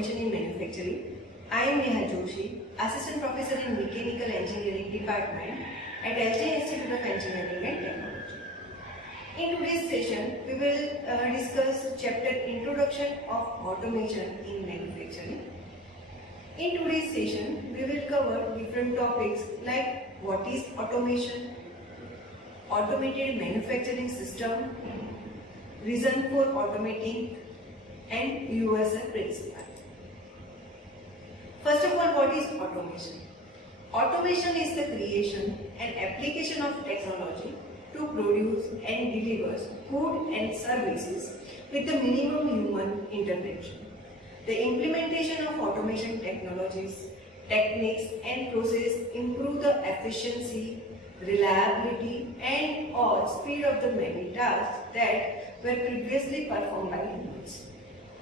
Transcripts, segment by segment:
Automation in Manufacturing. I am Neha Joshi, Assistant Professor in Mechanical Engineering Department at LJ Institute of Engineering and Technology. In today's session, we will discuss chapter Introduction of Automation in Manufacturing. In today's session, we will cover different topics like what is automation, automated manufacturing system, reason for automating, and universal principle. First of all, what is automation? Automation is the creation and application of technology to produce and deliver goods and services with the minimum human intervention. The implementation of automation technologies, techniques and processes improve the efficiency, reliability and/or speed of the many tasks that were previously performed by humans.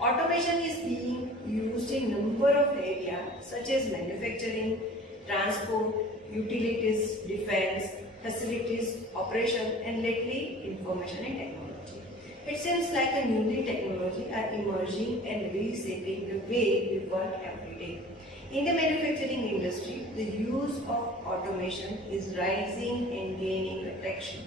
Automation is being used in number of areas such as manufacturing, transport, utilities, defense, facilities, operation and lately information and technology. It seems like a new technology are emerging and reshaping the way we work every day. In the manufacturing industry, the use of automation is rising and gaining traction.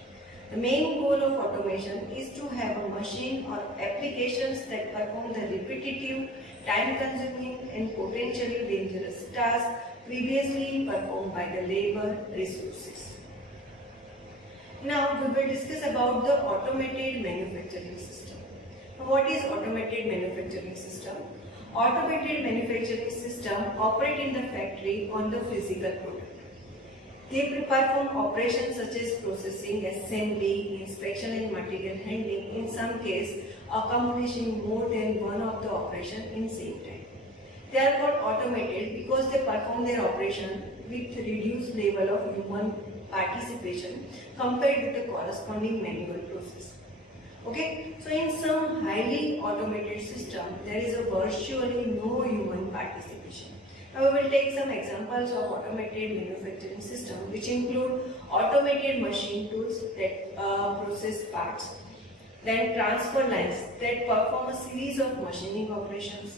The main goal of automation is to have a machine or applications that perform the repetitive, time-consuming and potentially dangerous tasks previously performed by the labor resources. Now we will discuss about the automated manufacturing system. What is automated manufacturing system? Automated manufacturing system operate in the factory on the physical product. They perform operations such as processing, assembly, inspection and material handling, in some cases accomplishing more than one of the operations in same time. They are called automated because they perform their operation with reduced level of human participation compared with the corresponding manual process. Okay, so in some highly automated system, there is a virtually no human participation. Now we will take some examples of automated manufacturing system, which include automated machine tools that process parts, then transfer lines that perform a series of machining operations,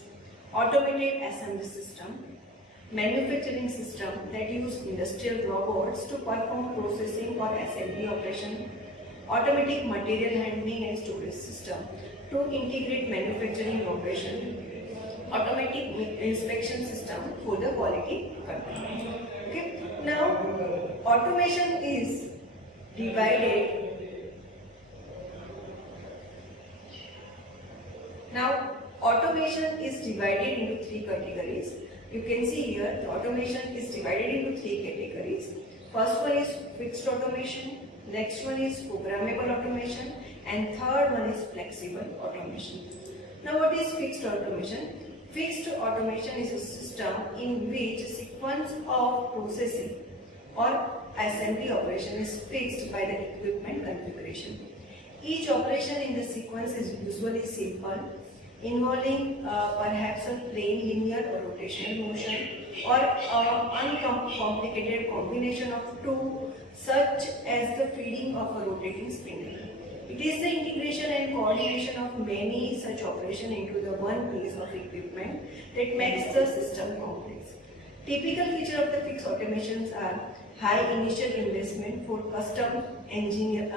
automated assembly system, manufacturing system that use industrial robots to perform processing or assembly operation, automatic material handling and storage system to integrate manufacturing operation, automatic inspection system for the quality control. Okay. Now, automation is divided. Now, automation is divided into three categories. You can see here, the automation is divided into three categories. First one is fixed automation, next one is programmable automation, and third one is flexible automation. Now, what is fixed automation? Fixed automation is a system in which a sequence of processing or assembly operation is fixed by the equipment configuration. Each operation in the sequence is usually simple, involving perhaps a plain linear or rotational motion or uncomplicated combination of two, such as the feeding of a rotating spindle. It is the integration and coordination of many such operations into the one piece of equipment that makes the system complex. Typical features of the fixed automations are high initial investment for custom engineered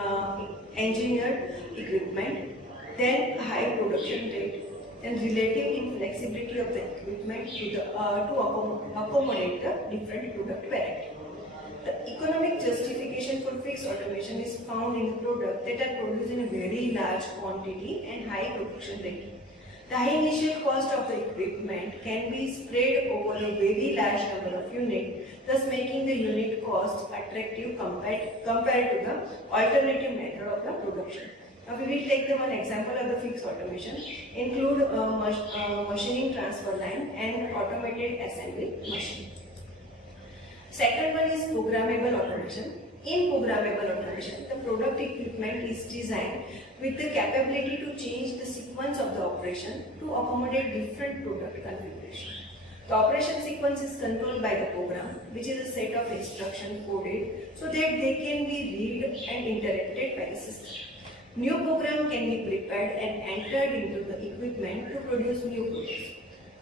equipment, then high production rate, and relative inflexibility of the equipment to accommodate the different product variety. The economic justification for fixed automation is found in products that are produced in a very large quantity and high production rate. The high initial cost of the equipment can be spread over a very large number of units, thus making the unit cost attractive compared to the alternative method of the production. Now we will take the one example of the fixed automation, include machining transfer line and automated assembly machine. Second one is programmable automation. In programmable automation, the product equipment is designed with the capability to change the sequence of the operation to accommodate different product configuration. The operation sequence is controlled by the program, which is a set of instructions coded so that they can be read and interpreted by the system. New program can be prepared and entered into the equipment to produce new products.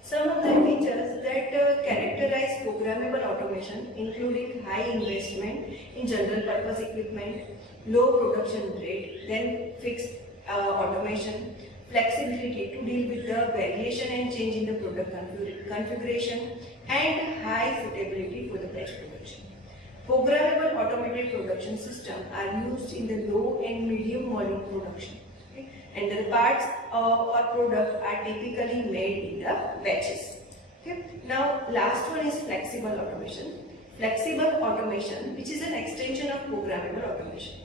Some of the features that characterize programmable automation, including high investment in general purpose equipment, low production rate, then fixed automation, flexibility to deal with the variation and change in the product configuration, and high suitability for the batch production. Programmable automated production systems are used in the low and medium volume production. And the parts or product are typically made in the batches. Okay. Now last one is flexible automation. Flexible automation, which is an extension of programmable automation.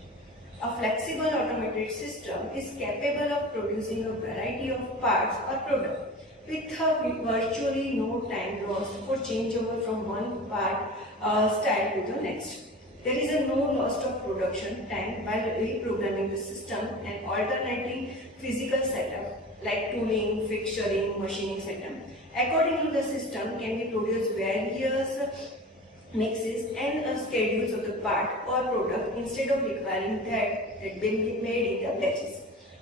A flexible automated system is capable of producing a variety of parts or products with virtually no time lost for changeover from one part style to the next. There is no loss of production time while reprogramming the system and alternating physical setup like tooling, fixturing, machining setup. According to the system can be produced various mixes and schedules of the part or product instead of requiring that be made in the batches.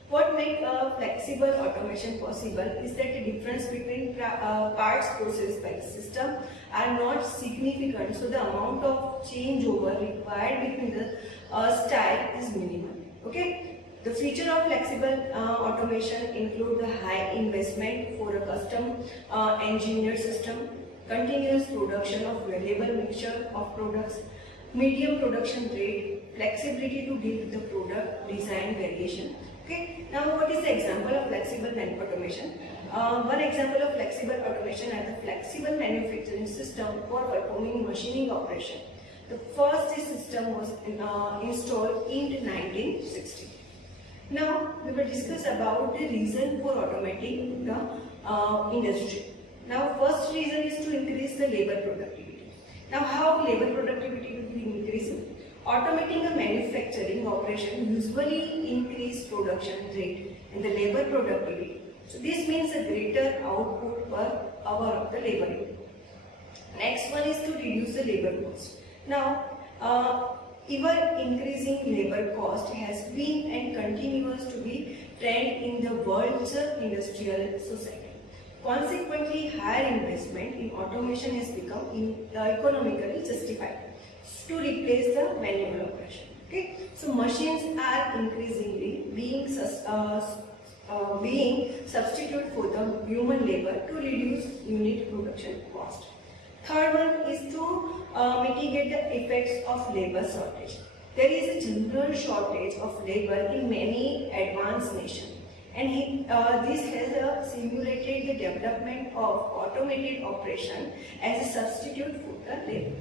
What makes a flexible automation possible is that the difference between parts processed by the system are not significant, so the amount of changeover required between the style is minimal. Okay. The feature of flexible automation include the high investment for a custom engineered system, continuous production of variable mixture of products, medium production rate, flexibility to deal with the product design variation. Okay. Now, what is the example of flexible automation? One example of flexible automation is the flexible manufacturing system for performing machining operation. The first system was installed in 1960. Now, we will discuss about the reason for automating the industry. Now, first reason is to increase the labor productivity. Now, how labor productivity will be increasing? Automating a manufacturing operation usually increase production rate and the labor productivity. So, this means a greater output per hour of the labor unit. Next one is to reduce the labor cost. Now, ever increasing labor cost has been and continues to be trend in the world's industrial society. Consequently, higher investment in automation has become economically justified to replace the manual operation. Okay, so machines are increasingly being substituted for the human labor to reduce unit production cost. Third one is to mitigate the effects of labor shortage. There is a general shortage of labor in many advanced nations, and this has simulated the development of automated operation as a substitute for the labor.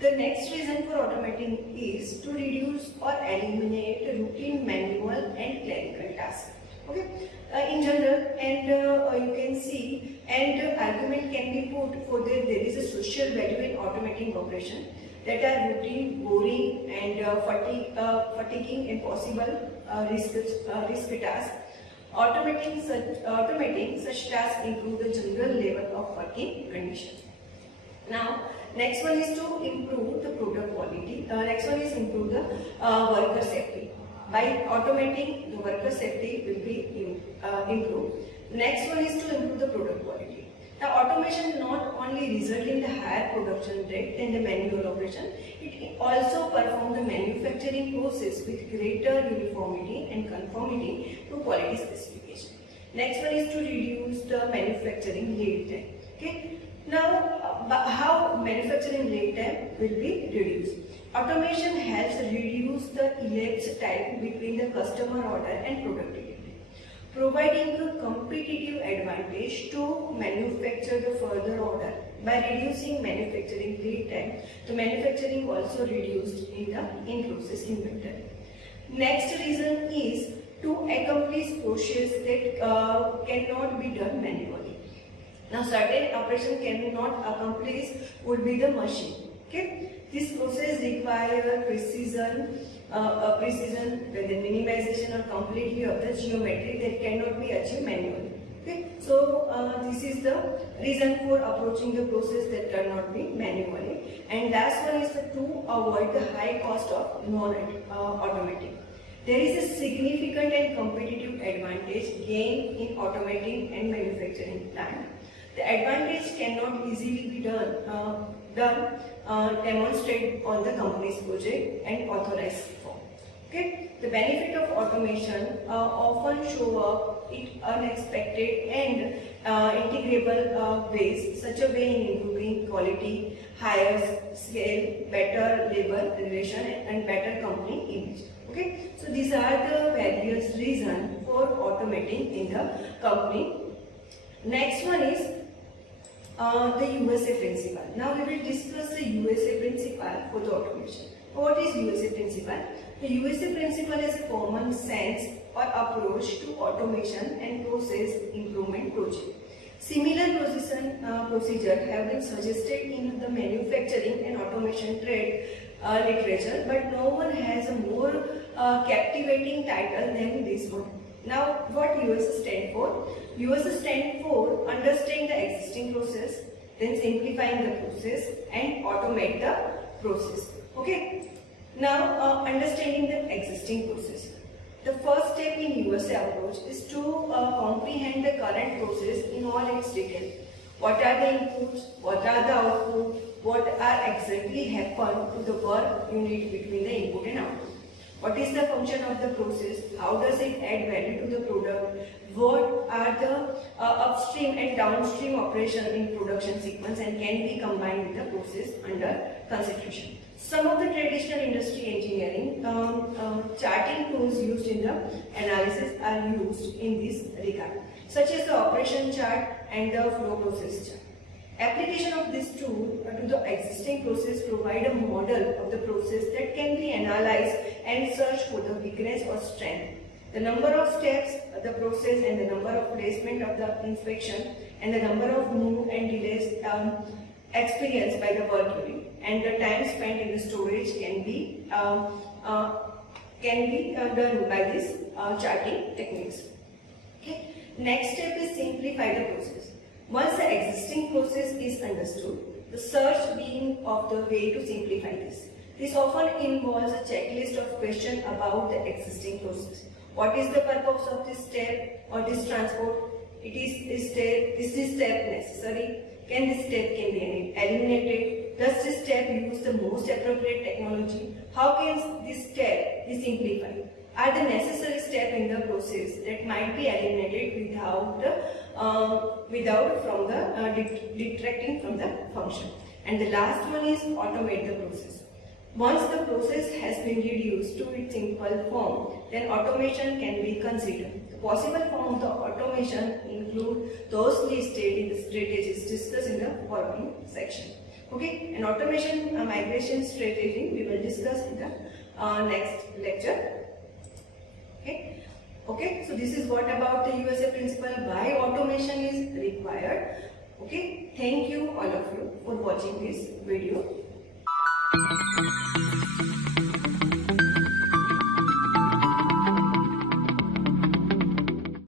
The next reason for automating is to reduce or eliminate routine manual and clerical tasks. Okay, in general, and you can see, and argument can be put for that there is a social value in automating operation that are routine, boring, and fatiguing and possible risk tasks. Automating such tasks improve the general level of working conditions. Now, next one is to improve the product quality. Next one is improve the worker safety. By automating, the worker safety will be improved. Next one is to improve the product quality. Now, automation not only result in the higher production rate than the manual operation, it also perform the manufacturing process with greater uniformity and conformity to quality specification. Next one is to reduce the manufacturing lead time. Okay. Now, how manufacturing lead time will be reduced? Automation helps reduce the elapsed time between the customer order and product delivery, providing a competitive advantage to manufacture the further order. By reducing manufacturing lead time, the manufacturing also reduced in the in-process inventory. Next reason is to accomplish process that cannot be done manually. Now, certain operation cannot accomplish would be the machine. Okay. This process requires precision, whether minimization or completely of the geometry that cannot be achieved manually. Okay, so this is the reason for approaching the process that cannot be manually. And last one is to avoid the high cost of non-automatic. There is a significant and competitive advantage gained in automating and manufacturing plant. The advantage cannot easily be demonstrated on the company's project and authorized form. Okay, the benefit of automation often show up in unexpected and integrable ways, such a way in improving quality, higher scale, better labor relation, and better company image. Okay, so these are the various reasons for automating in the company. Next one is the USA principle. Now we will discuss the USA principle for the automation. What is USA principle? The USA principle is a common sense or approach to automation and process improvement project. Similar procedure have been suggested in the manufacturing and automation trade literature, but no one has a more captivating title than this one. Now, what USA stand for? USA stand for understand the existing process, then simplifying the process and automate the process. Okay. Now, understanding the existing process. The first step in USA approach is to comprehend the current process in all its detail. What are the inputs? What are the outputs? What are exactly happen to the work unit between the input and output? What is the function of the process? How does it add value to the product? What are the upstream and downstream operation in production sequence and can be combined with the process under consideration? Some of the traditional industry engineering charting tools used in the analysis are used in this regard, such as the operation chart and the flow process chart. Application of this tool to the existing process provide a model of the process that can be analyzed and search for the weakness or strength. The number of steps of the process and the number of placement of the inspection and the number of move and delays experienced by the work unit and the time spent in the storage can be done by this charting techniques. Okay. Next step is simplify the process. Once the existing process is understood, the search being of the way to simplify this. This often involves a checklist of questions about the existing process. What is the purpose of this step or this transport? Is this step necessary? Can this step be eliminated? Does this step use the most appropriate technology? How can this step be simplified? Are the necessary steps in the process that might be eliminated detracting from the function? And the last one is automate the process. Once the process has been reduced to its simple form, then automation can be considered. The possible form of the automation include those listed in the strategies discussed in the following section. Okay, and automation migration strategy we will discuss in the next lecture. Okay, so this is what about the USA principle, why automation is required. Okay, thank you all of you for watching this video.